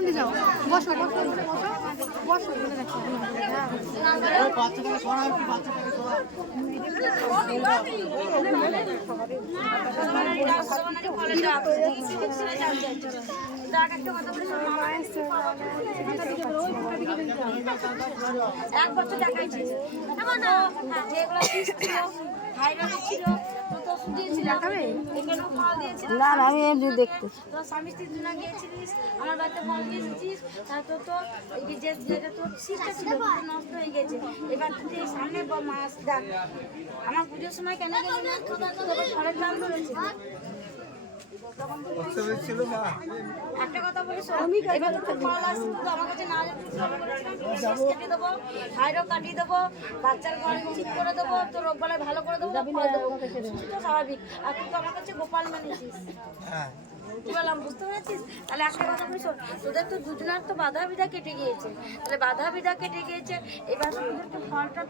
এখান দিয়ে যাও, বসো বসো বসো বাচ্চাটাকে সরা, একটু বাচ্চাটাকে সরা। এক বছর দেখাইছি যেগুলো ছিল না না আমি এমনি দেখতে তোর স্বামী স্ত্রী দুজনা গিয়েছিলিস, আমার বাড়িতে ফল দিয়ে এসেছিস, তারপর তো যেটা তোর সিস্টার ছিল নষ্ট হয়ে গেছে। এবার তুই এই সামনে মাছ ডাক আমার পুজোর সময় কেন গেলি না? তোকে ফলের দাম ধরেছে। একটা কথা বলি শোন, এবার তো ফল আসছে, তুই আমার কাছে না কেটে দেবো, হাইরও কাটিয়ে দেবো, বাচ্চার ঘর ঠিক করে দেবো, তোর রোগবেলায় ভালো করে দেবো, ফল দেবো, তো স্বাভাবিক। আর তুই তো আমার কাছে গোপাল মেনেছিস, কি বললাম বুঝতে পেরেছিস? তাহলে একটা কথা বলি শোন, তোদের তো দুজনের তো বাধা বিধা কেটে গিয়েছে, তাহলে বাধা বিধা কেটে গিয়েছে, এবার তোদের তো ফলটা